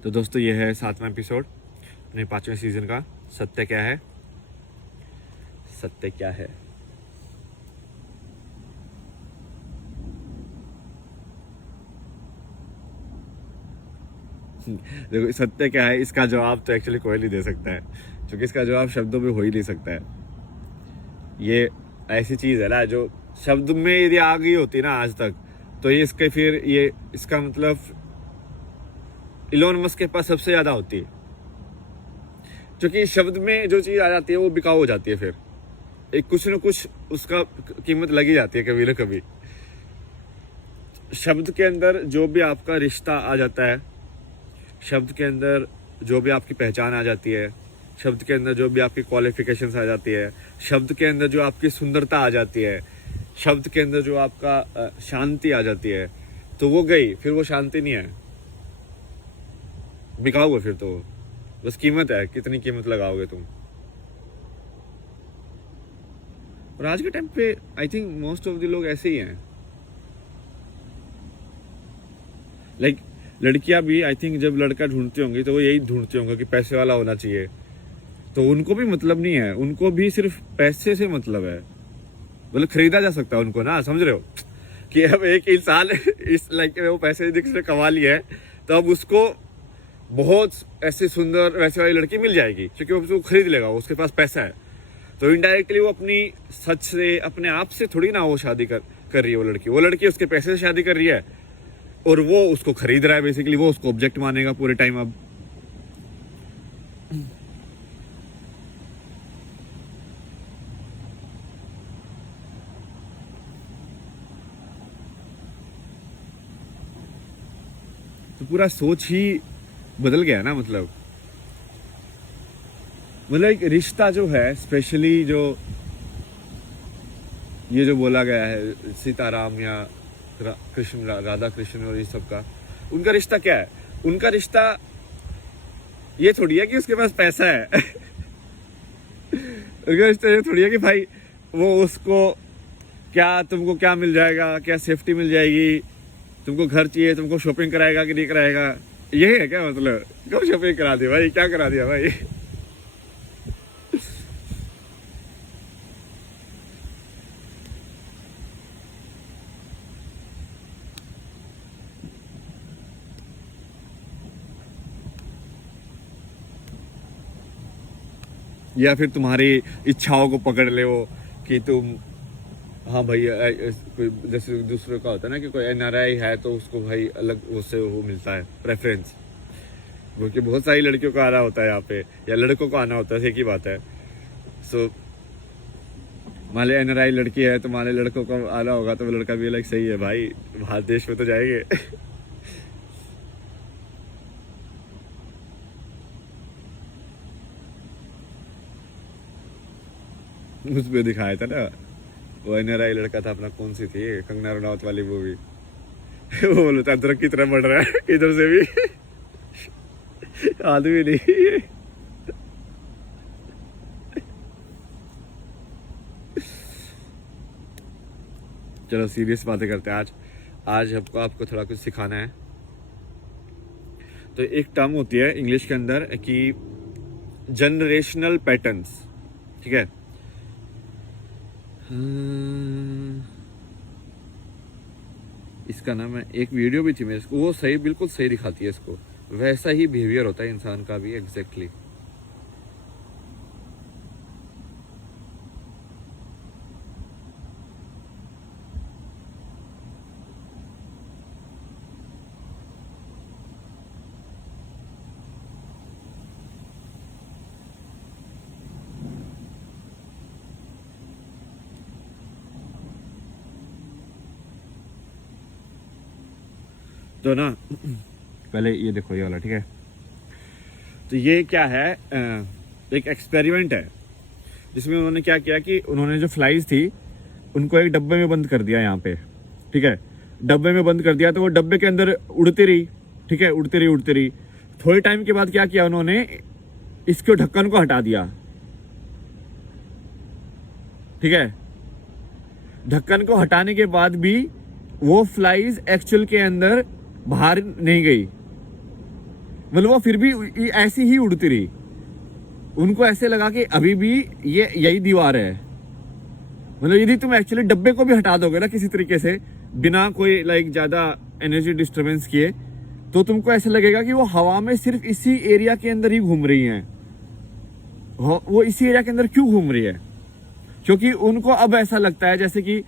तो दोस्तों ये है 7वां एपिसोड अपने 5वें सीजन का। सत्य क्या है, सत्य क्या है। देखो सत्य क्या है, इसका जवाब तो एक्चुअली कोई नहीं दे सकता है, क्योंकि इसका जवाब शब्दों में हो ही नहीं सकता है। ये ऐसी चीज है ना जो शब्द में यदि आ गई होती ना आज तक, तो ये इसके फिर ये इसका मतलब इलोन मस्क के पास सबसे ज्यादा होती है, क्योंकि शब्द में जो चीज आ जाती है वो बिकाऊ हो जाती है। फिर एक कुछ न कुछ उसका कीमत लगी जाती है कभी ना कभी। शब्द के अंदर जो भी आपका रिश्ता आ जाता है, शब्द के अंदर जो भी आपकी पहचान आ जाती है, शब्द के अंदर जो भी आपकी क्वालिफिकेशंस आ जाती है, शब्द के अंदर जो आपकी सुंदरता आ जाती है, शब्द के अंदर जो आपका शांति आ जाती है, तो वो गई, फिर वो शांति नहीं है, बिकाऊ है। फिर तो बस कीमत है, कितनी कीमत लगाओगे तुम। और आज के टाइम पे I think most of the लोग ऐसे ही हैं। लाइक लड़कियां भी आई थिंक जब लड़का ढूंढती होंगी तो वो यही ढूंढती होंगी कि पैसे वाला होना चाहिए। तो उनको भी मतलब नहीं है, उनको भी सिर्फ पैसे से मतलब है। मतलब खरीदा जा सकता है उनको ना, समझ रहे हो कि अब एक इंसान इस लाइक वो पैसे जिसने कमा लिया है, तो अब उसको बहुत ऐसी सुंदर वैसे वाली लड़की मिल जाएगी, क्योंकि वो उसको खरीद लेगा, उसके पास पैसा है। तो इनडायरेक्टली वो अपनी सच से, अपने आप से थोड़ी ना वो शादी कर रही है। वो लड़की उसके पैसे से शादी कर रही है और वो उसको खरीद रहा है। बेसिकली वो उसको ऑब्जेक्ट मानेगा पूरे टाइम। अब तो पूरा सोच ही बदल गया ना। मतलब एक रिश्ता जो है, स्पेशली जो ये जो बोला गया है सीताराम या कृष्ण, राधा कृष्ण और ये सब का, उनका रिश्ता क्या है? उनका रिश्ता ये थोड़ी है कि उसके पास पैसा है। उनका रिश्ता ये थोड़ी है कि भाई वो उसको क्या, तुमको क्या मिल जाएगा, क्या सेफ्टी मिल जाएगी, तुमको घर चाहिए, तुमको शॉपिंग कराएगा कि नहीं कराएगा। यही है क्या? मतलब क्यों शॉपिंग करा दी भाई, क्या करा दिया भाई। या फिर तुम्हारी इच्छाओं को पकड़ ले वो कि तुम, हाँ भाई कोई जैसे दूसरे का होता है ना कि कोई एनआरआई है तो उसको भाई अलग उससे वो मिलता है प्रेफरेंस, क्योंकि बहुत सारी लड़कियों को आना होता है यहाँ पे, या लड़कों को आना होता है, एक ही बात है। सो मान लो एनआरआई लड़की है तो मान लो लड़कों को आना होगा, तो वो लड़का भी लाइक सही है भाई, बाहर देश में तो जाएंगे। उसमें दिखाया था ना वो एनआरआई लड़का था अपना, कौन सी थी कंगना रनौत वाली मूवी। वो बोलता अदरक की तरह बढ़ रहा है इधर से भी। आदमी नहीं। चलो सीरियस बातें करते हैं आज आपको थोड़ा कुछ सिखाना है। तो एक टर्म होती है इंग्लिश के अंदर कि जनरेशनल पैटर्न्स, ठीक है। इसका ना मैं एक वीडियो भी थी मेरे को, वो सही, बिल्कुल सही दिखाती है इसको। वैसा ही बिहेवियर होता है इंसान का भी, एग्जैक्टली। तो ना पहले ये देखो ये वाला, ठीक है। तो ये क्या है, एक एक्सपेरिमेंट है जिसमें उन्होंने क्या किया कि उन्होंने जो फ्लाइज थी उनको एक डब्बे में बंद कर दिया यहाँ पे, ठीक है। डब्बे में बंद कर दिया तो वो डब्बे के अंदर उड़ती रही, ठीक है, उड़ती रही। थोड़े टाइम के बाद क्या किया उन्होंने, इसके ढक्कन को हटा दिया, ठीक है। ढक्कन को हटाने के बाद भी वो फ्लाइज एक्चुअल के अंदर बाहर नहीं गई, मतलब वो फिर भी ऐसी ही उड़ती रही। उनको ऐसे लगा कि अभी भी ये यही दीवार है। मतलब यदि तुम एक्चुअली डब्बे को भी हटा दोगे ना किसी तरीके से, बिना कोई लाइक ज्यादा एनर्जी डिस्टरबेंस किए, तो तुमको ऐसे लगेगा कि वो हवा में सिर्फ इसी एरिया के अंदर ही घूम रही हैं। वो इसी एरिया के अंदर क्यों घूम रही है? क्योंकि उनको अब ऐसा लगता है जैसे कि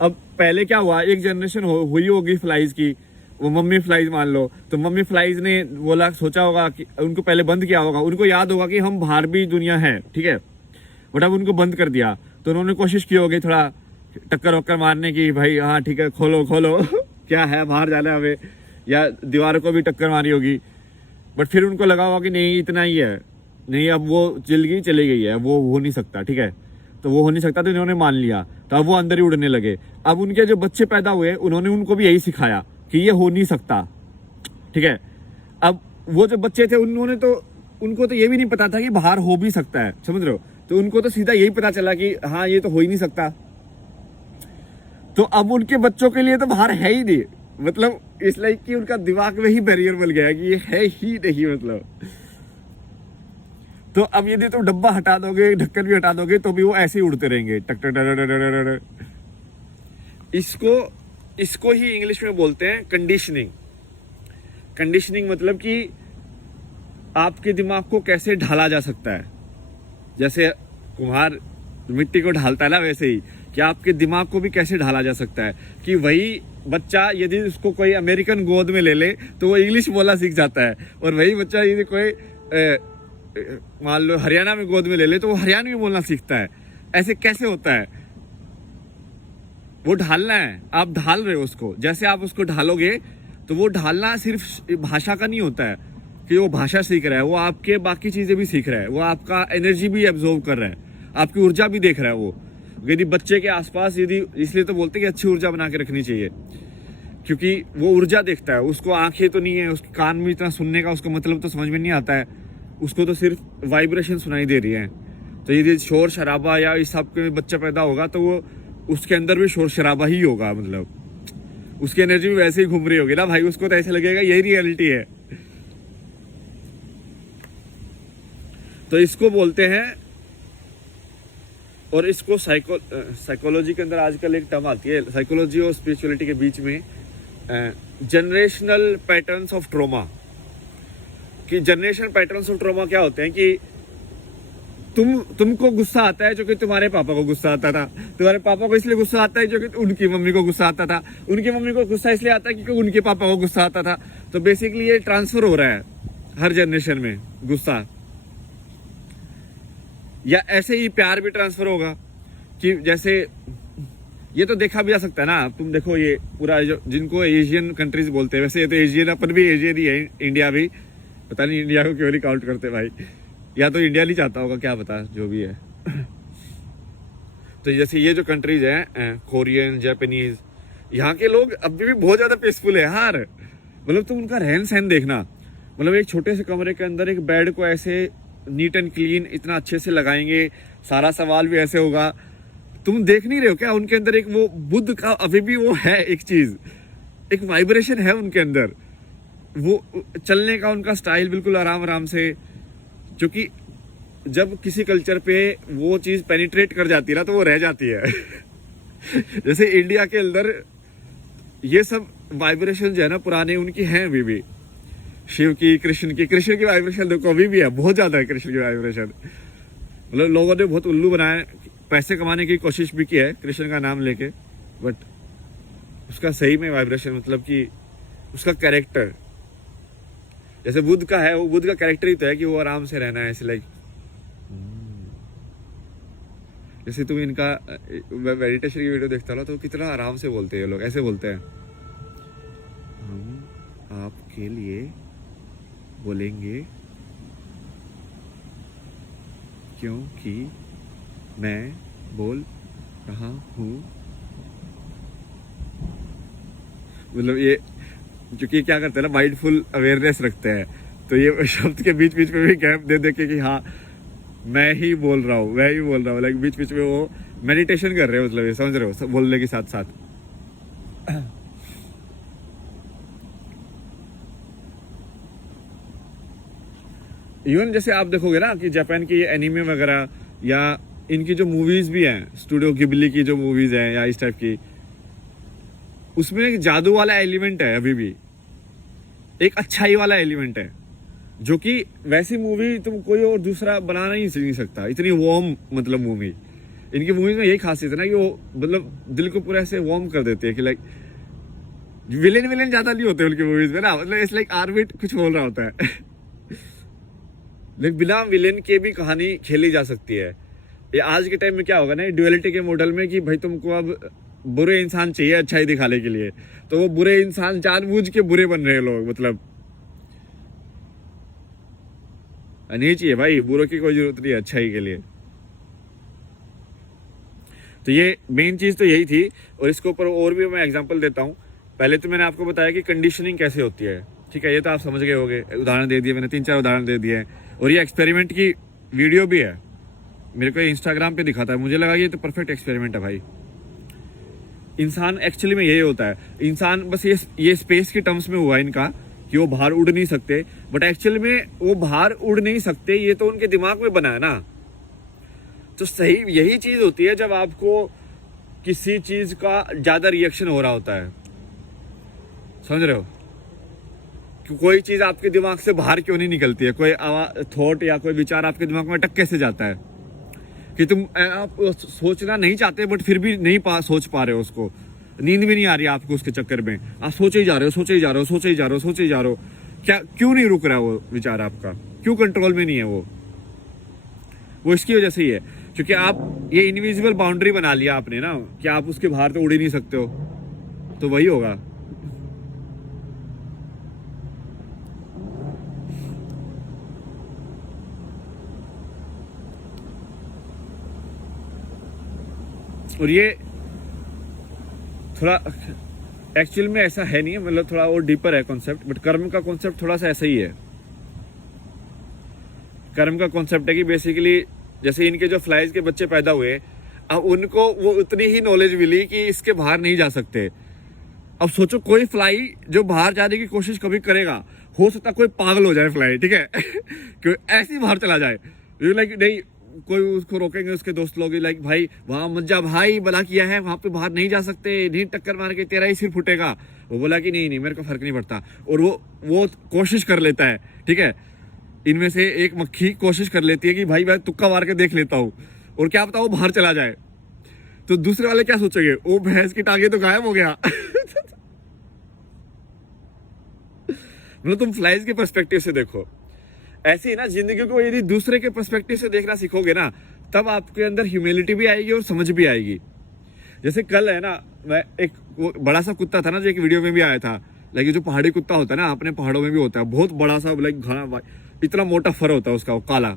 अब पहले क्या हुआ, एक जनरेशन हुई होगी फ्लाइज की, वो मम्मी फ्लाइज मान लो, तो मम्मी फ्लाइज ने बोला, सोचा होगा कि उनको पहले बंद किया होगा, उनको याद होगा कि हम बाहर भी दुनिया है, ठीक है, बट अब उनको बंद कर दिया। तो उन्होंने कोशिश की होगी थोड़ा टक्कर वक्कर मारने की, भाई हाँ ठीक है खोलो खोलो क्या है बाहर जाना है हमें, या दीवारों को भी टक्कर मारी होगी। बट फिर उनको लगा होगा कि नहीं इतना ही है, नहीं अब वो चली गई है, वो हो नहीं सकता, ठीक है, तो वो हो नहीं सकता, तो इन्होंने मान लिया, तो अब वो अंदर ही उड़ने लगे। अब उनके जो बच्चे पैदा हुए उन्होंने उनको भी यही सिखाया कि ये हो नहीं सकता, ठीक है। अब वो जो बच्चे थे उनको तो ये भी नहीं पता था कि बाहर हो भी सकता है, समझ रहे हो, तो उनको तो सीधा यही पता चला कि हाँ ये तो हो ही नहीं सकता। तो अब उनके बच्चों के लिए तो बाहर है ही नहीं, मतलब इसलिए कि उनका दिमाग में ही बैरियर बन गया कि ये है ही नहीं, मतलब। तो अब यदि तुम डब्बा हटा दोगे, ढक्कन भी हटा दोगे, तो भी वो ऐसे ही उड़ते रहेंगे, टक टक टक। इसको ही इंग्लिश में बोलते हैं कंडीशनिंग। कंडीशनिंग मतलब कि आपके दिमाग को कैसे ढाला जा सकता है, जैसे कुम्हार मिट्टी को ढालता है ना, वैसे ही कि आपके दिमाग को भी कैसे ढाला जा सकता है कि वही बच्चा यदि उसको कोई अमेरिकन गोद में ले ले तो वो इंग्लिश बोलना सीख जाता है, और वही बच्चा यदि कोई मान लो हरियाणा में गोद में ले ले तो वो हरियाणवी बोलना सीखता है। ऐसे कैसे होता है? वो ढालना है, आप ढाल रहे हो उसको, जैसे आप उसको ढालोगे तो वो ढालना सिर्फ भाषा का नहीं होता है कि वो भाषा सीख रहा है, वो आपके बाकी चीजें भी सीख रहा है, वो आपका एनर्जी भी एब्जॉर्व कर रहा है, आपकी ऊर्जा भी देख रहा है वो। यदि बच्चे के आसपास यदि, इसलिए तो बोलते हैं कि अच्छी ऊर्जा बना के रखनी चाहिए, क्योंकि वो ऊर्जा देखता है, उसको आंखें तो नहीं है, उसके कान में इतना सुनने का उसको मतलब तो समझ में नहीं आता है, उसको तो सिर्फ वाइब्रेशन सुनाई दे रही है। तो यदि शोर शराबा या इस सब के बच्चा पैदा होगा तो वो उसके अंदर भी शोर शराबा ही होगा, मतलब उसकी एनर्जी भी वैसे ही घूम रही होगी ना भाई, उसको तो ऐसे लगेगा यही रियलिटी है। तो इसको बोलते हैं, और इसको साइकोलॉजी के अंदर आजकल एक टर्म आती है, साइकोलॉजी और स्पिरिचुअलिटी के बीच में, जनरेशनल पैटर्न्स ऑफ ट्रॉमा। कि जनरेशन पैटर्न्स ऑफ ट्रॉमा क्या होते हैं कि तुमको गुस्सा आता है जो कि तुम्हारे पापा को गुस्सा आता था, तुम्हारे पापा को इसलिए गुस्सा आता है जो कि उनकी मम्मी को गुस्सा आता था, उनकी मम्मी को गुस्सा इसलिए आता है क्योंकि उनके पापा को गुस्सा आता था। तो बेसिकली ये ट्रांसफर हो रहा है हर जनरेशन में गुस्सा, या ऐसे ही प्यार भी ट्रांसफर होगा कि जैसे ये तो देखा भी जा सकता है ना, तुम देखो ये पूरा जो जिनको एशियन कंट्रीज बोलते हैं, वैसे ये तो एशियन, अपन भी एशियन ही है, इंडिया भी, पता नहीं इंडिया को क्यों नहीं काउंट करते भाई, या तो इंडिया नहीं चाहता होगा, क्या पता, जो भी है। तो जैसे ये जो कंट्रीज हैं, कोरियन, जापानीज, यहाँ के लोग अभी भी बहुत ज्यादा पीसफुल है यार। मतलब तुम उनका रहन सहन देखना, मतलब एक छोटे से कमरे के अंदर एक बेड को ऐसे नीट एंड क्लीन इतना अच्छे से लगाएंगे, सारा सवाल भी ऐसे होगा। तुम देख नहीं रहे हो क्या उनके अंदर एक वो बुद्ध का अभी भी वो है, एक चीज, एक वाइब्रेशन है उनके अंदर, वो चलने का उनका स्टाइल बिल्कुल आराम आराम से, क्योंकि जब किसी कल्चर पे वो चीज पेनिट्रेट कर जाती है ना तो वो रह जाती है। जैसे इंडिया के अंदर ये सब वाइब्रेशन जो है ना पुराने, उनकी हैं अभी भी, शिव की, कृष्ण की वाइब्रेशन देखो अभी भी है, बहुत ज्यादा है कृष्ण की वाइब्रेशन। मतलब लोगों ने बहुत उल्लू बनाया, पैसे कमाने की कोशिश भी की है कृष्ण का नाम लेके, बट उसका सही में वाइब्रेशन, मतलब कि उसका कैरेक्टर जैसे बुद्ध का है, वो बुद्ध का कैरेक्टर ही तो है कि वो आराम से रहना है, ऐसे लाइक, जैसे तुम इनका मेडिटेशन की वीडियो देखता हो तो कितना आराम से बोलते हैं ये लोग, ऐसे बोलते हैं, हम आपके लिए बोलेंगे क्योंकि मैं बोल रहा हूँ। मतलब ये क्योंकि क्या करते हैं ना, माइंडफुल अवेयरनेस रखते हैं, तो ये शब्द के बीच बीच में भी गैप दे दे के कि हाँ मैं ही बोल रहा हूँ, लाइक बीच बीच में वो मेडिटेशन कर रहे हो, मतलब ये समझ रहे हो, बोलने के साथ साथ। इवन जैसे आप देखोगे ना कि जापान की एनिमे वगैरह या इनकी जो मूवीज भी हैं, स्टूडियो गिबली की जो मूवीज हैं या इस टाइप की, उसमें एक जादू वाला एलिमेंट है अभी भी, एक अच्छाई वाला एलिमेंट है, जो कि वैसी मूवी तुम कोई और दूसरा बनाना ही नहीं सकता। इतनी वार्म मतलब मूवी, इनकी मूवीज में यही खासियत है ना कि वो मतलब दिल को पूरा ऐसे वार्म कर देती है कि लाइक विलेन ज्यादा नहीं होते उनकी मूवीज में ना, मतलब इट्स लाइक आर्बिट कुछ बोल रहा होता है लेकिन बिना विलेन के भी कहानी खेली जा सकती है। ये आज के टाइम में क्या होगा ना, ड्युअलिटी के मॉडल में कि भाई तुमको अब बुरे इंसान चाहिए अच्छाई दिखाने के लिए, तो वो बुरे इंसान जानबूझ के बुरे बन रहे हैं लोग, मतलब नहीं चाहिए भाई, बुरों की कोई जरूरत नहीं है अच्छाई के लिए। तो ये मेन चीज तो यही थी, और इसके ऊपर और भी मैं एग्जांपल देता हूँ। पहले तो मैंने आपको बताया कि कंडीशनिंग कैसे होती है, ठीक है, ये तो आप समझ गए होंगे, उदाहरण दे दिए मैंने, 3-4 उदाहरण दे दिए हैं, और ये एक्सपेरिमेंट की वीडियो भी है, मेरे को इंस्टाग्राम पे दिखा था, मुझे लगा ये तो परफेक्ट एक्सपेरिमेंट है भाई। इंसान एक्चुअली में यही होता है, इंसान बस ये स्पेस के टर्म्स में हुआ इनका कि वो बाहर उड़ नहीं सकते, बट एक्चुअली में वो बाहर उड़ नहीं सकते, ये तो उनके दिमाग में बना है ना। तो सही यही चीज होती है जब आपको किसी चीज का ज्यादा रिएक्शन हो रहा होता है, समझ रहे हो, कि कोई चीज आपके दिमाग से बाहर क्यों नहीं निकलती है, कोई थॉट या कोई विचार आपके दिमाग में अटक कैसे जाता है कि तुम आप सोचना नहीं चाहते बट फिर भी नहीं सोच पा रहे हो उसको, नींद भी नहीं आ रही आपको उसके चक्कर में, आप सोचे ही जा रहे हो, सोचे ही जा रहे हो, सोचे ही जा रहे हो, सोचे ही जा रहे हो, क्या क्यों नहीं रुक रहा वो विचार आपका, क्यों कंट्रोल में नहीं है वो इसकी वजह से ही है, क्योंकि आप ये इनविजिबल बाउंड्री बना लिया आपने ना कि आप उसके बाहर तो उड़ ही नहीं सकते हो, तो वही होगा। और ये थोड़ा एक्चुअल में ऐसा है नहीं है, मतलब थोड़ा और डीपर है कॉन्सेप्ट, बट कर्म का कॉन्सेप्ट थोड़ा सा ऐसा ही है। कर्म का कॉन्सेप्ट है कि बेसिकली जैसे इनके जो फ्लाइज के बच्चे पैदा हुए, अब उनको वो उतनी ही नॉलेज मिली कि इसके बाहर नहीं जा सकते। अब सोचो कोई फ्लाई जो बाहर जाने की कोशिश कभी करेगा, हो सकता कोई पागल हो जाए फ्लाई, ठीक है कि ऐसे ही बाहर चला जाए, लाइक नहीं कोई उसको रोकेंगे उसके दोस्त लोग, लाइक भाई वहां मत जा भाई, बला किया है वहां पे बाहर नहीं जा सकते, नहीं टक्कर मार के तेरा ही सिर फूटेगा। वो बोला कि नहीं मेरे को फर्क नहीं पड़ता, और वो कोशिश कर लेता है, ठीक है। इनमें से एक मक्खी कोशिश कर लेती है कि भाई मैं तुक्का मार के देख लेता हूँ, और क्या पता वो बाहर चला जाए, तो दूसरे वाले क्या सोचेंगे, वो भैंस की टांगे तो गायब हो गया मतलब तुम फ्लाइज के पर्सपेक्टिव से देखो, ऐसे ही ना जिंदगी को यदि दूसरे के पर्सपेक्टिव से देखना सीखोगे ना, तब आपके अंदर ह्यूमिलिटी भी आएगी और समझ भी आएगी। जैसे कल है ना, मैं एक वो बड़ा सा कुत्ता था ना जो एक वीडियो में भी आया था, लाइक जो पहाड़ी कुत्ता होता है ना, अपने पहाड़ों में भी होता है, बहुत बड़ा सा, लाइक घना इतना मोटा फर होता है उसका, वो काला।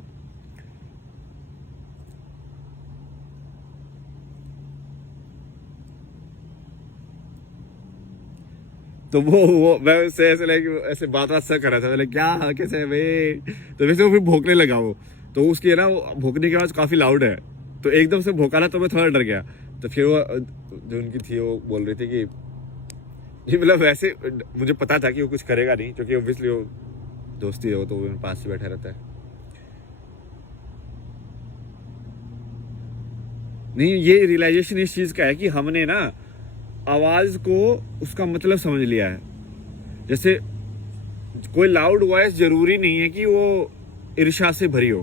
तो वो मैं उससे ऐसे लाइक ऐसे बात सा कर रहा था, लाइक क्या कैसे है भाई, तो वैसे वो फिर भौंकने लगा वो, तो उसकी है ना वो भौंकने की आवाज काफी लाउड है, तो एकदम से भौंका ना, तो मैं थोड़ा डर गया। तो फिर वो जो उनकी थी वो बोल रही थी कि ये मतलब वैसे मुझे पता था कि वो कुछ करेगा नहीं, क्योंकि ऑब्वियसली वो दोस्ती है, वो तो वो पास ही बैठा रहता है। नहीं, ये रियलाइजेशन इस चीज का है कि हमने ना आवाज को उसका मतलब समझ लिया है। जैसे कोई लाउड वॉइस जरूरी नहीं है कि वो ईर्ष्या से भरी हो,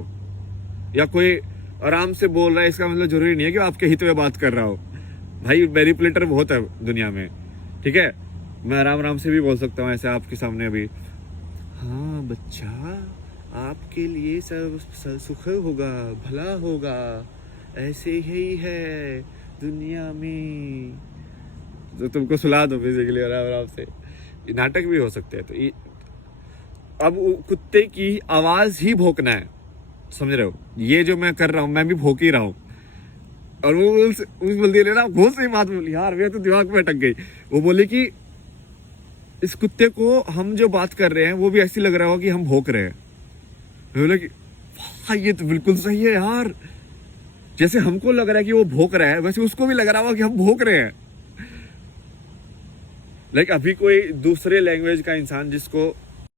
या कोई आराम से बोल रहा है इसका मतलब जरूरी नहीं है कि वो आपके हित में बात कर रहा हो। भाई मैनिपुलेटर बहुत है दुनिया में, ठीक है, मैं आराम आराम से भी बोल सकता हूँ ऐसे आपके सामने अभी, हाँ बच्चा आपके लिए सब सुख होगा, भला होगा, ऐसे ही है दुनिया में, तो तुमको सुला दो बेसिकली आराम आराम से। नाटक भी हो सकते हैं। तो अब कुत्ते की आवाज ही भौंकना है, समझ रहे हो, ये जो मैं कर रहा हूँ मैं भी भौंक ही रहा हूँ। और वो उस बंदी ने ना बहुत सही बात बोली यार, मेरे तो दिमाग में अटक गई। वो बोले कि इस कुत्ते को हम जो बात कर रहे हैं वो भी ऐसी लग रहा हो कि हम भौंक रहे हैं। मैं बोला कि हाँ ये तो बिल्कुल सही है यार, जैसे हमको लग रहा है कि वो भौंक रहा है, वैसे उसको भी लग रहा होगा कि हम भौंक रहे हैं। लाइक अभी कोई दूसरे लैंग्वेज का इंसान जिसको